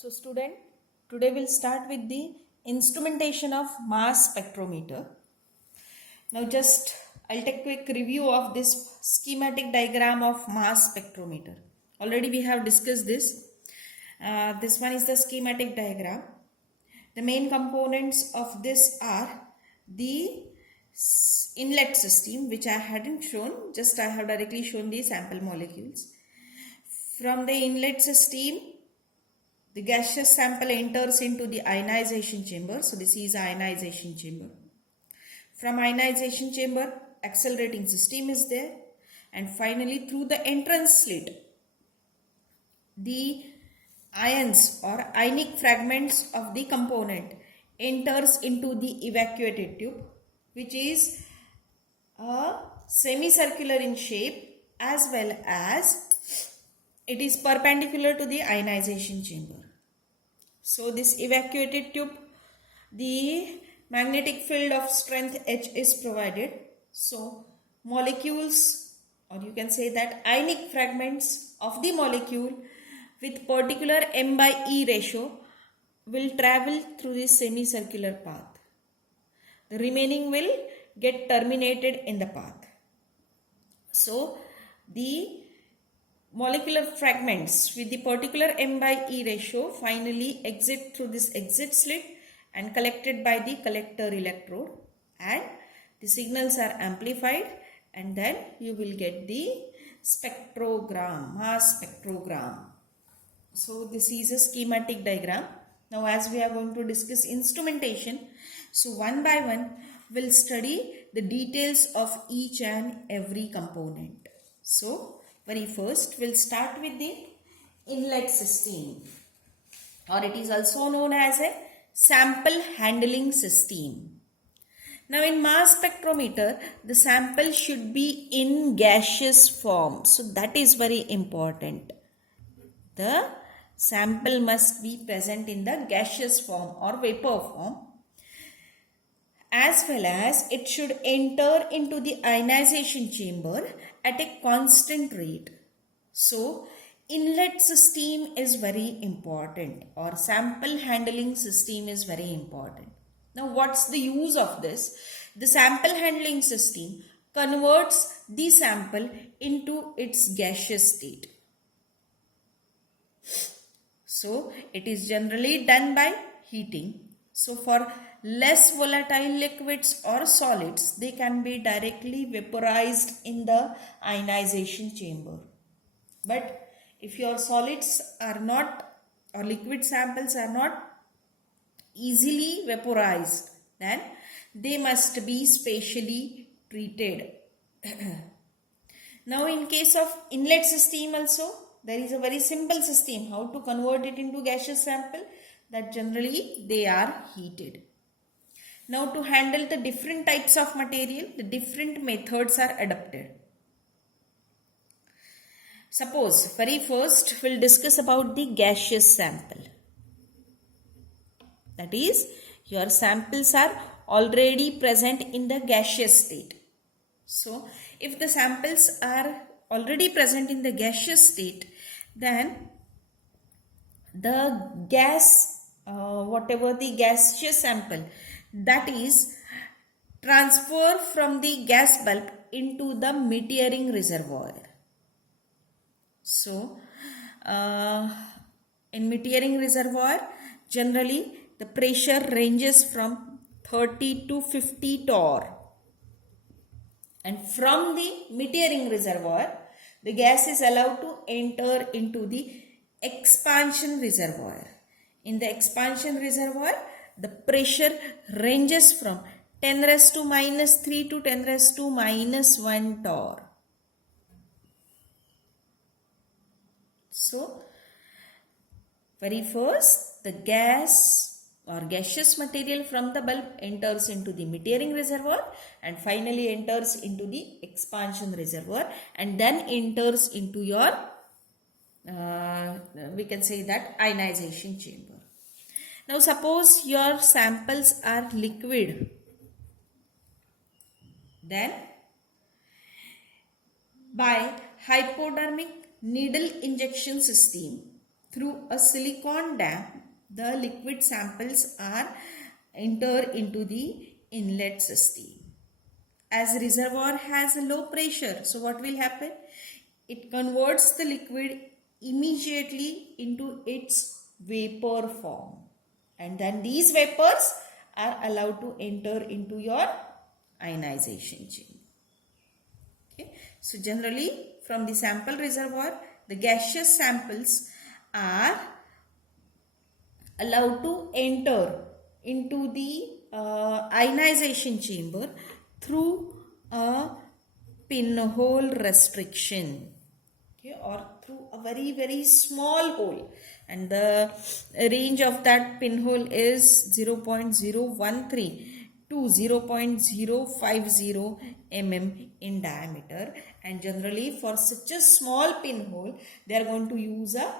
So student, today we'll start with the instrumentation of mass spectrometer. Now just I'll take a quick review of this schematic diagram of mass spectrometer. Already we have discussed this. This one is the schematic diagram. The main components of this are the inlet system, which I hadn't shown, just I have directly shown the sample molecules. From the inlet system, the gaseous sample enters into the ionization chamber. So this is ionization chamber. From ionization chamber, accelerating system is there. And finally, through the entrance slit, the ions or ionic fragments of the component enters into the evacuated tube, which is a semicircular in shape as well as it is perpendicular to the ionization chamber. So this evacuated tube, the magnetic field of strength H is provided. So molecules, or you can say that ionic fragments of the molecule with particular m/e ratio will travel through this semicircular path. The remaining will get terminated in the path. So the molecular fragments with the particular m/e ratio finally exit through this exit slit and collected by the collector electrode, and the signals are amplified, and then you will get the spectrogram, mass spectrogram. So this is a schematic diagram. Now as we are going to discuss instrumentation, so one by one we'll study the details of each and every component. So very first we'll start with the inlet system, or it is also known as a sample handling system. Now in mass spectrometer, the sample should be in gaseous form. So that is very important. The sample must be present in the gaseous form or vapor form, as well as it should enter into the ionization chamber at a constant rate. So inlet system is very important, or sample handling system is very important. Now what's the use of this? The sample handling system converts the sample into its gaseous state. So it is generally done by heating. So for less volatile liquids or solids, they can be directly vaporized in the ionization chamber. But if your solids are not, or liquid samples are not easily vaporized, then they must be specially treated. Now in case of inlet system also, there is a very simple system how to convert it into gaseous sample, that generally they are heated. Now to handle the different types of material, the different methods are adopted. Suppose very first we'll discuss about the gaseous sample. That is, your samples are already present in the gaseous state. So if the samples are already present in the gaseous state, then the gas, whatever the gaseous sample, that is transfer from the gas bulb into the metering reservoir. So in metering reservoir, generally the pressure ranges from 30 to 50 torr. And from the metering reservoir, the gas is allowed to enter into the expansion reservoir. In the expansion reservoir, the pressure ranges from 10 raised to minus 3 to 10 raised to minus 1 torr. So, very first, the gas or gaseous material from the bulb enters into the metering reservoir and finally enters into the expansion reservoir, and then enters into your, we can say that, ionization chamber. Now suppose your samples are liquid, then by hypodermic needle injection system, through a silicon dam, the liquid samples are enter into the inlet system. As reservoir has a low pressure, so what will happen? It converts the liquid immediately into its vapor form, and then these vapors are allowed to enter into your ionization chamber. Okay. So generally from the sample reservoir, the gaseous samples are allowed to enter into the ionization chamber through a pinhole restriction, okay, or through a very small hole, and the range of that pinhole is 0.013 to 0.050 mm in diameter, and generally for such a small pinhole they are going to use a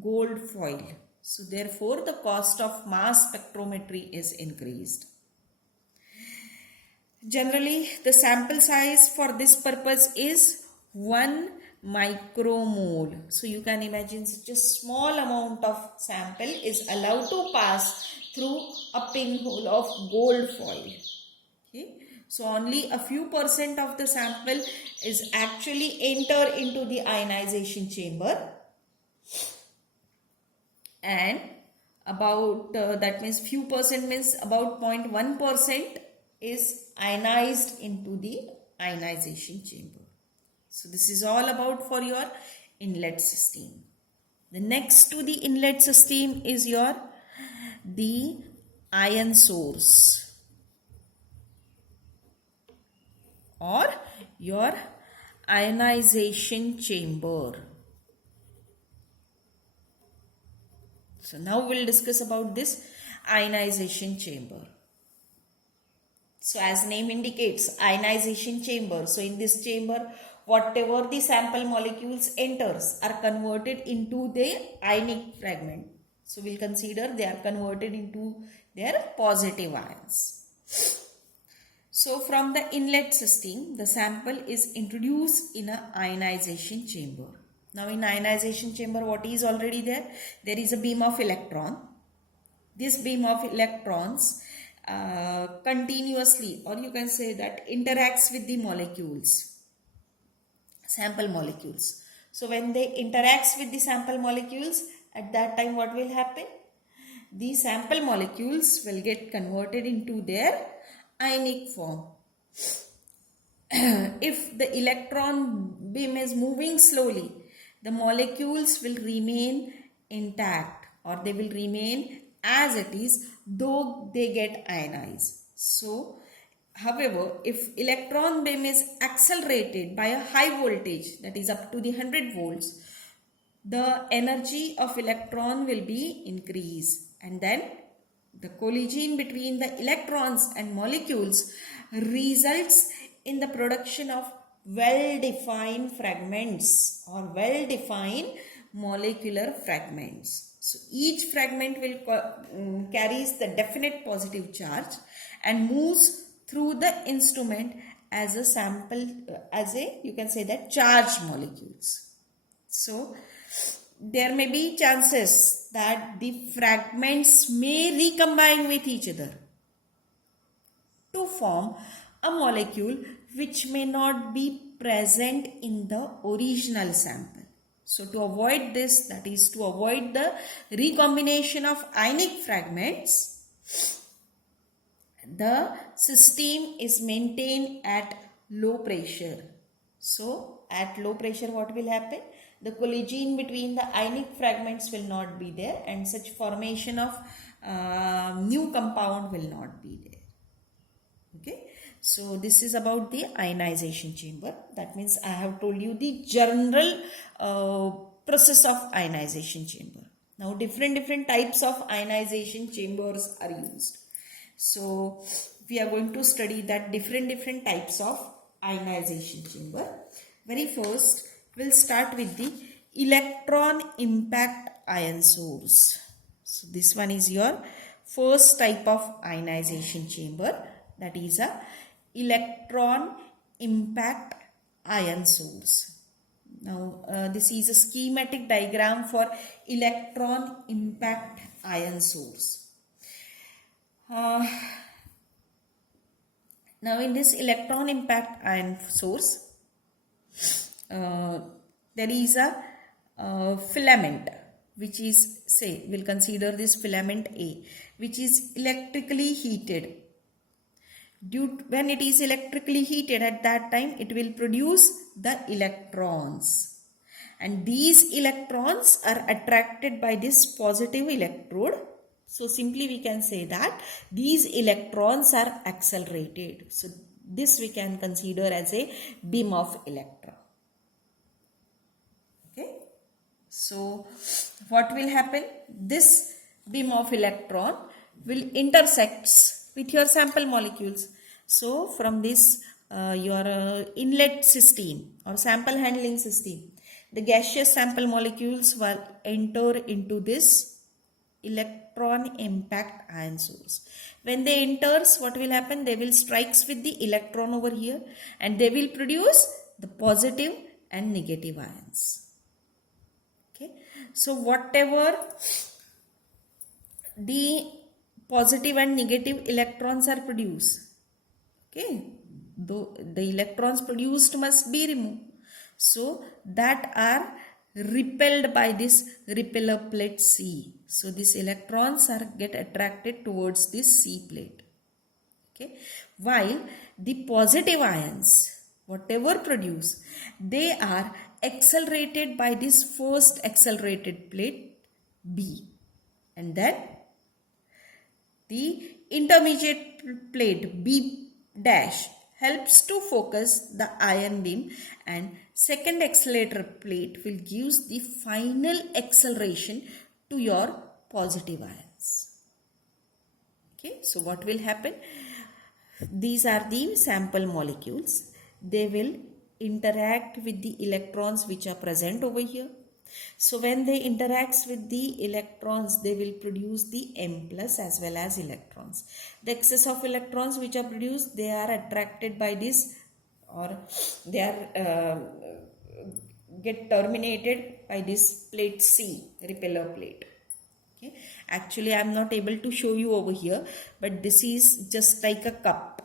gold foil. So therefore the cost of mass spectrometry is increased. Generally the sample size for this purpose is 1 micromole. So you can imagine such a small amount of sample is allowed to pass through a pinhole of gold foil. Okay. So only a few percent of the sample is actually enter into the ionization chamber, and about that means few percent means about 0.1% is ionized into the ionization chamber. So this is all about for your inlet system. The next to the inlet system is the ion source or your ionization chamber. So now we'll discuss about this ionization chamber. So as name indicates, ionization chamber. So in this chamber, whatever the sample molecules enters are converted into the ionic fragment. So we'll consider they are converted into their positive ions. So from the inlet system, the sample is introduced in a ionization chamber. Now in ionization chamber, what is already there? There is a beam of electron. This beam of electrons continuously, or you can say that interacts with the molecules, sample molecules. So when they interacts with the sample molecules, at that time what will happen? The sample molecules will get converted into their ionic form. If the electron beam is moving slowly, the molecules will remain intact, or they will remain as it is, though they get ionized. So, however, if electron beam is accelerated by a high voltage, that is up to the 100 volts, the energy of electron will be increased, and then the collision between the electrons and molecules results in the production of well-defined fragments or well-defined molecular fragments. So each fragment will carries the definite positive charge and moves through the instrument as a sample, you can say that charged molecules. So there may be chances that the fragments may recombine with each other to form a molecule which may not be present in the original sample. So to avoid this, that is to avoid the recombination of ionic fragments, the system is maintained at low pressure. So at low pressure what will happen? The collision between the ionic fragments will not be there, and such formation of new compound will not be there. Okay. So this is about the ionization chamber. That means I have told you the general process of ionization chamber. Now different types of ionization chambers are used. So we are going to study that different types of ionization chamber. Very first, we'll start with the electron impact ion source. So this one is your first type of ionization chamber, that is a electron impact ion source. Now this is a schematic diagram for electron impact ion source. Now in this electron impact ion source, there is a filament, which is, say, we'll consider this filament A, which is electrically heated. When it is electrically heated, at that time it will produce the electrons, and these electrons are attracted by this positive electrode. So simply we can say that these electrons are accelerated. So this we can consider as a beam of electron. Okay. So what will happen? This beam of electron will intersects with your sample molecules. So from this your inlet system or sample handling system, the gaseous sample molecules will enter into this electron impact ion source. When they enters, what will happen? They will strikes with the electron over here, and they will produce the positive and negative ions. Okay. So whatever the positive and negative electrons are produced, okay, though the electrons produced must be removed, so that are repelled by this repeller plate C. So these electrons are get attracted towards this C plate. Okay, while the positive ions, whatever produce, they are accelerated by this first accelerated plate B, and then the intermediate plate B dash helps to focus the ion beam, and second accelerator plate will give the final acceleration to your positive ions. Okay, so what will happen? These are the sample molecules. They will interact with the electrons which are present over here. So when they interacts with the electrons, they will produce the M plus as well as electrons. The excess of electrons which are produced, they are attracted by this, or they are get terminated by this plate C, repeller plate. Okay. Actually, I am not able to show you over here, but this is just like a cup.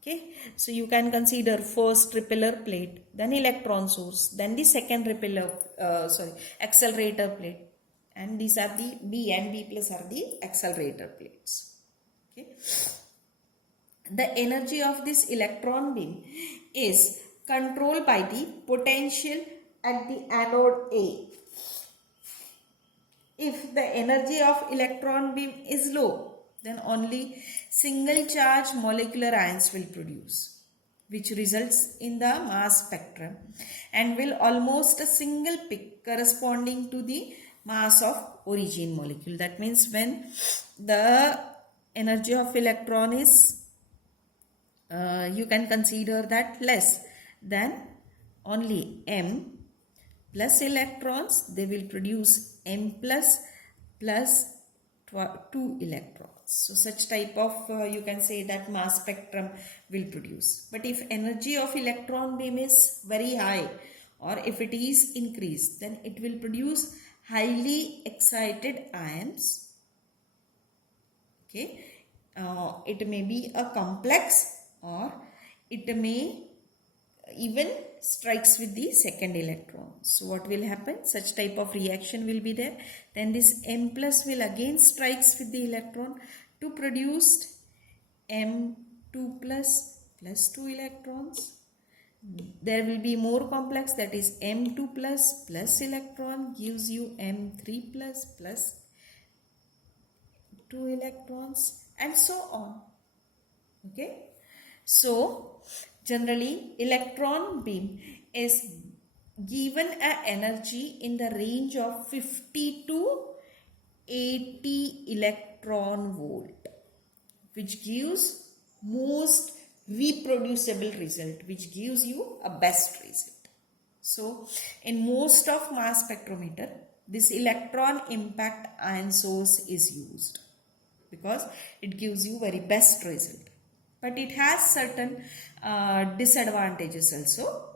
Okay, so you can consider first repeller plate, then electron source, then the second accelerator plate, and these are the B and B plus are the accelerator plates. Okay, the energy of this electron beam is controlled by the potential at the anode A. If the energy of electron beam is low, then only single charge molecular ions will produce, which results in the mass spectrum and will almost a single peak corresponding to the mass of origin molecule. That means when the energy of electron is you can consider that less than only M plus electrons, they will produce M plus 2 electrons. So such type of you can say that mass spectrum will produce. But if energy of electron beam is very high, or if it is increased, then it will produce highly excited ions. Okay, it may be a complex, or it may even strikes with the second electron. So what will happen? Such type of reaction will be there. Then this M plus will again strikes with the electron to produce M2 plus 2 electrons. There will be more complex, that is M2 plus electron gives you M3 plus 2 electrons, and so on. Okay. So generally electron beam is given an energy in the range of 50 to 80 electron volt, which gives most reproducible result, which gives you a best result. So in most of mass spectrometer, this electron impact ion source is used because it gives you very best result. But it has certain disadvantages also.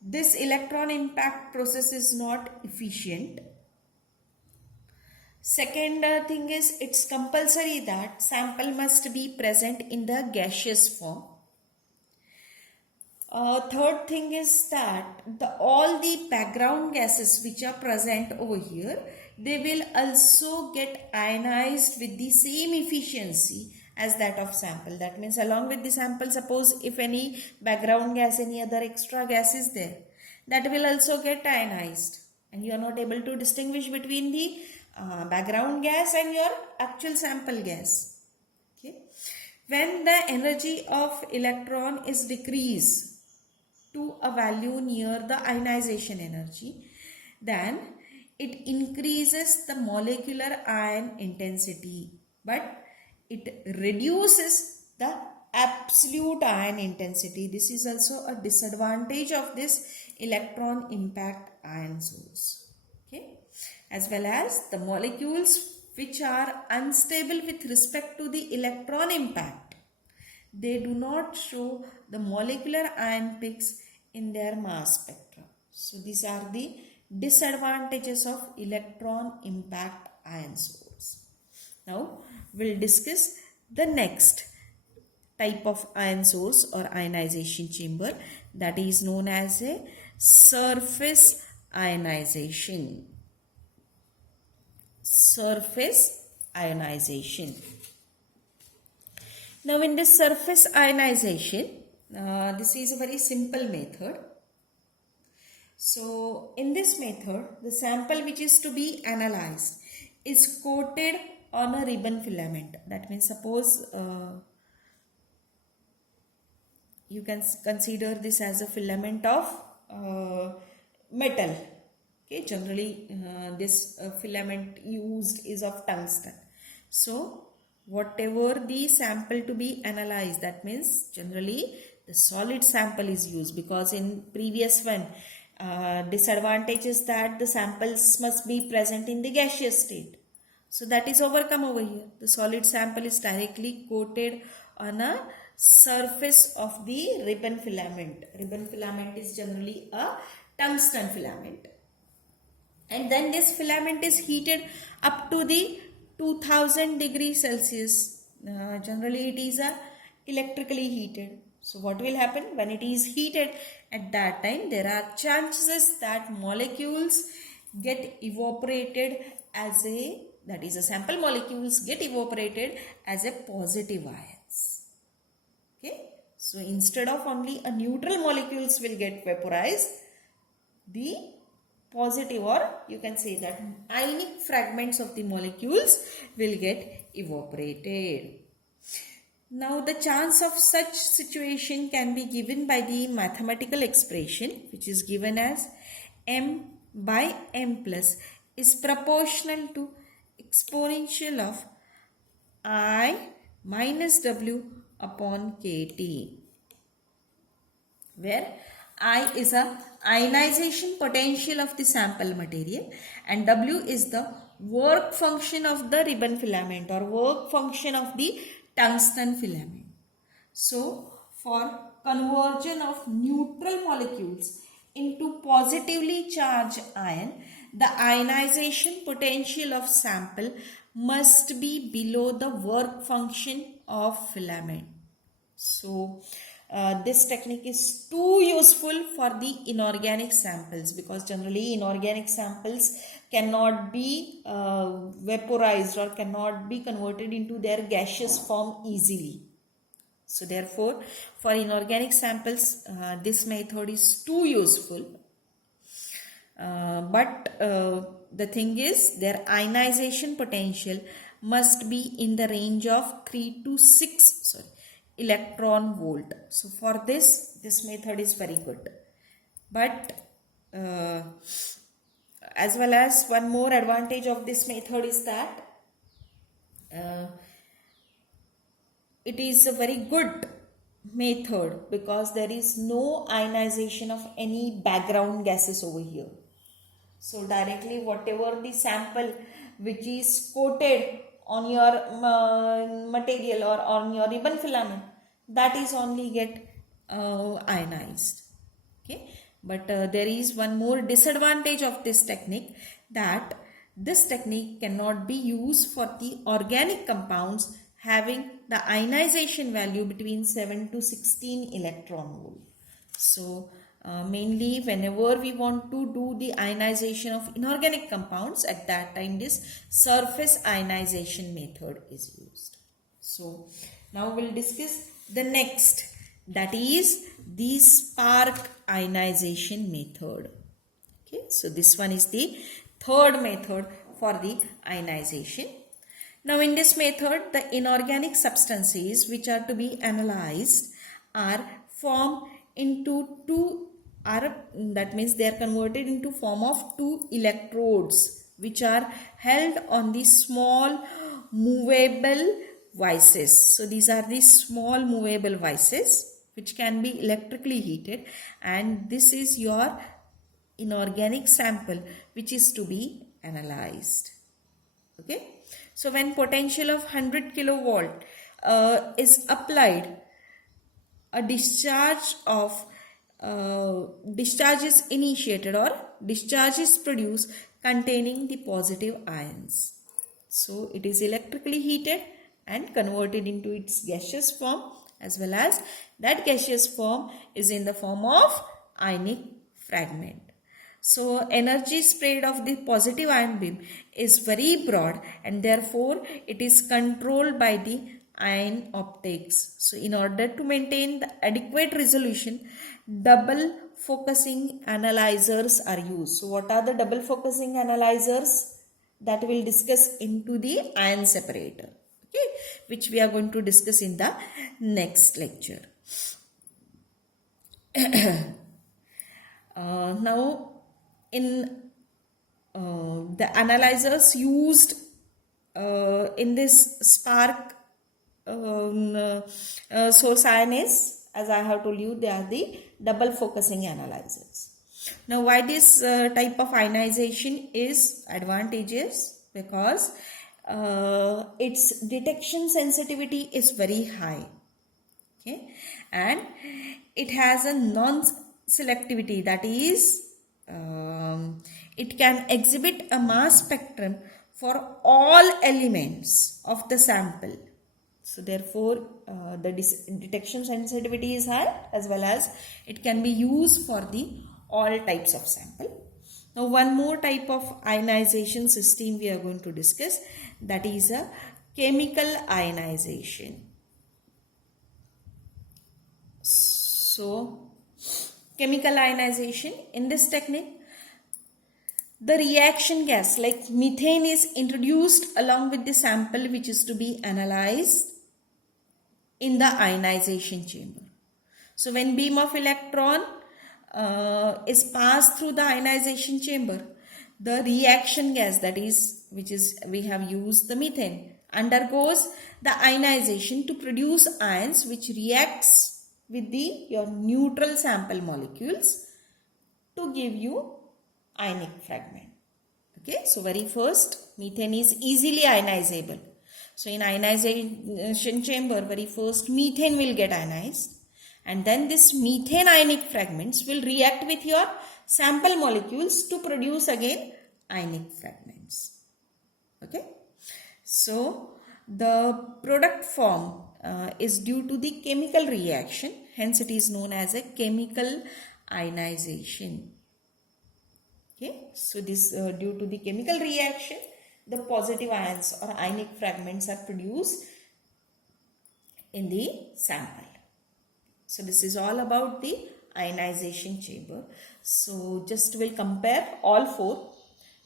this electron impact process is not efficient. Second thing is, it's compulsory that sample must be present in the gaseous form. Third thing is that all the background gases which are present over here, they will also get ionized with the same efficiency as that of sample. That means along with the sample, suppose if any background gas, any other extra gas is there, that will also get ionized, and you are not able to distinguish between the background gas and your actual sample gas. Okay. When the energy of electron is decreased to a value near the ionization energy, then it increases the molecular ion intensity, but it reduces the absolute ion intensity. This is also a disadvantage of this electron impact ion source. Okay, as well as the molecules which are unstable with respect to the electron impact, they do not show the molecular ion peaks in their mass spectra. So these are the disadvantages of electron impact ion source. Now we'll discuss the next type of ion source or ionization chamber, that is known as a surface ionization. Surface ionization. Now in this surface ionization, this is a very simple method. So in this method, the sample which is to be analyzed is coated on a ribbon filament. That means suppose you can consider this as a filament of metal. Okay, generally this filament used is of tungsten. So whatever the sample to be analyzed, that means generally the solid sample is used, because in previous one disadvantage is that the samples must be present in the gaseous state. So that is overcome over here. The solid sample is directly coated on a surface of the ribbon filament. Ribbon filament is generally a tungsten filament. And then this filament is heated up to the 2000 degrees Celsius. Generally it is electrically heated. So what will happen when it is heated? At that time there are chances that molecules get evaporated as a, that is a sample molecules get evaporated as a positive ions. Okay. So instead of only a neutral molecules will get vaporized, the positive, or you can say that ionic fragments of the molecules will get evaporated. Now the chance of such situation can be given by the mathematical expression, which is given as m by m plus is proportional to exponential of I minus W upon kT, where I is a ionization potential of the sample material and W is the work function of the ribbon filament or work function of the tungsten filament. So for conversion of neutral molecules into positively charged ion, the ionization potential of sample must be below the work function of filament. So this technique is too useful for the inorganic samples, because generally inorganic samples cannot be vaporized or cannot be converted into their gaseous form easily. So therefore for inorganic samples this method is too useful. But the thing is, their ionization potential must be in the range of 3 to 6 electron volt. So for this method is very good. But as well as one more advantage of this method is that it is a very good method because there is no ionization of any background gases over here. So directly whatever the sample which is coated on your material or on your ribbon filament, that is only get ionized. Okay. But there is one more disadvantage of this technique, that this technique cannot be used for the organic compounds having the ionization value between 7 to 16 electron volt. So mainly whenever we want to do the ionization of inorganic compounds, at that time this surface ionization method is used. So now we'll discuss the next, that is the spark ionization method. Okay, so this one is the third method for the ionization. Now in this method, the inorganic substances which are to be analyzed are formed into that means they are converted into form of two electrodes which are held on the small movable vices. So these are the small movable vices which can be electrically heated, and this is your inorganic sample which is to be analyzed. Okay, so when potential of 100 kilovolt is applied, a discharge is initiated or discharge is produced containing the positive ions. So it is electrically heated and converted into its gaseous form, as well as that gaseous form is in the form of ionic fragment. So energy spread of the positive ion beam is very broad, and therefore it is controlled by the ion optics. So in order to maintain the adequate resolution, double focusing analyzers are used. So what are the double focusing analyzers? That we'll discuss into the ion separator, okay, which we are going to discuss in the next lecture. Now in the analyzers used in this spark source ion is, as I have told you, they are the double focusing analyzers. Now why this type of ionization is advantageous? Because its detection sensitivity is very high, okay, and it has a non-selectivity, that is it can exhibit a mass spectrum for all elements of the sample. So therefore the detection sensitivity is high, as well as it can be used for the all types of sample. Now one more type of ionization system we are going to discuss, that is a chemical ionization. So chemical ionization, in this technique, the reaction gas like methane is introduced along with the sample which is to be analyzed in the ionization chamber. So when beam of electron is passed through the ionization chamber, the reaction gas, that is we have used the methane, undergoes the ionization to produce ions which reacts with your neutral sample molecules to give you ionic fragment. Okay, so very first, methane is easily ionizable. So in ionization chamber, very first methane will get ionized, and then this methane ionic fragments will react with your sample molecules to produce again ionic fragments. Okay, so the product form is due to the chemical reaction, hence it is known as a chemical ionization. Okay, so this due to the chemical reaction, the positive ions or ionic fragments are produced in the sample. So this is all about the ionization chamber. So just we'll compare all four.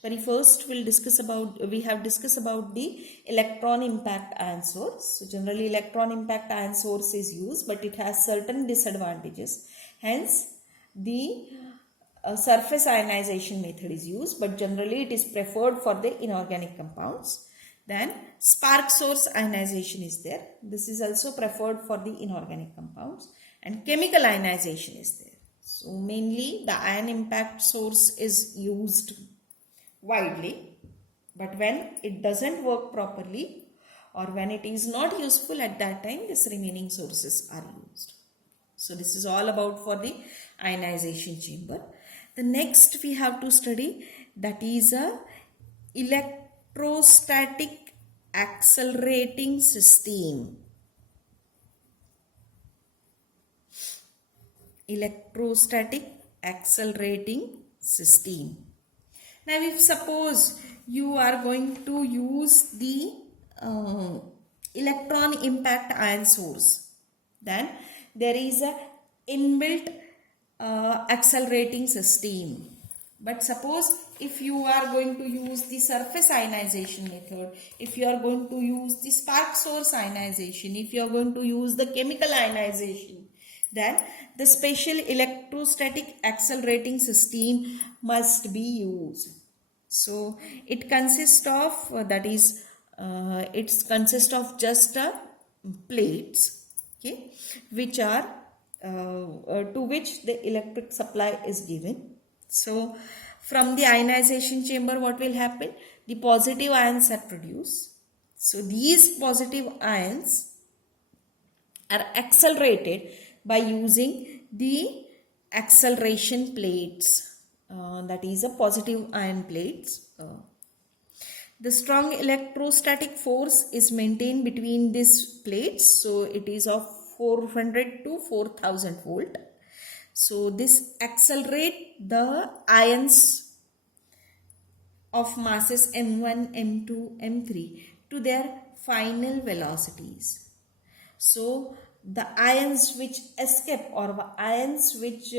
Very first we have discussed about the electron impact ion source. So generally electron impact ion source is used, but it has certain disadvantages. Hence the surface ionization method is used, but generally it is preferred for the inorganic compounds. Then spark source ionization is there. This is also preferred for the inorganic compounds, and chemical ionization is there. So mainly the ion impact source is used widely, but when it doesn't work properly or when it is not useful, at that time these remaining sources are used. So this is all about for the ionization chamber. The next we have to study, that is a electrostatic accelerating system. Electrostatic accelerating system. Now if suppose you are going to use the electron impact ion source, then there is a inbuilt accelerating system. But suppose if you are going to use the surface ionization method, if you are going to use the spark source ionization, if you are going to use the chemical ionization, then the special electrostatic accelerating system must be used. So it consists of just plates, okay, which are to which the electric supply is given. So from the ionization chamber, what will happen? The positive ions are produced. So these positive ions are accelerated by using the acceleration plates, that is a positive ion plates. The strong electrostatic force is maintained between these plates, so it is of 400 to 4000 volt. So this accelerate the ions of masses m1, m2, m3 to their final velocities. So the ions which escape, or the ions which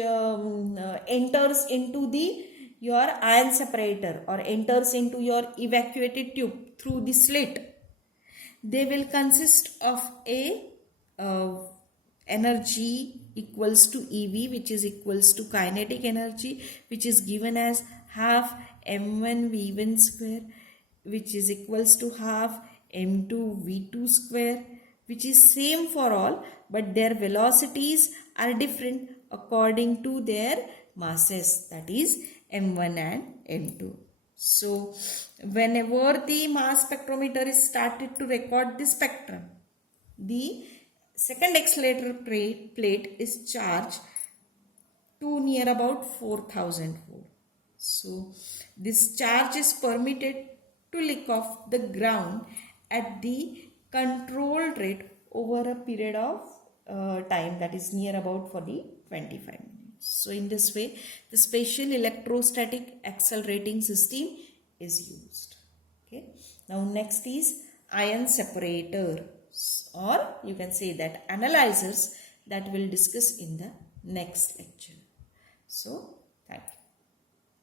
enters into the your ion separator or enters into your evacuated tube through the slit, they will consist of a energy equals to EV, which is equals to kinetic energy, which is given as half m1 v1 square, which is equals to half m2 v2 square, which is same for all, but their velocities are different according to their masses, that is m1 and m2. So whenever the mass spectrometer is started to record the spectrum, the second accelerator plate is charged to near about 4000 volt. So this charge is permitted to lick off the ground at the controlled rate over a period of time, that is near about for the 25 minutes. So in this way, the special electrostatic accelerating system is used. Okay. Now next is ion separator, or you can say that analyzers, that we'll discuss in the next lecture. So thank you.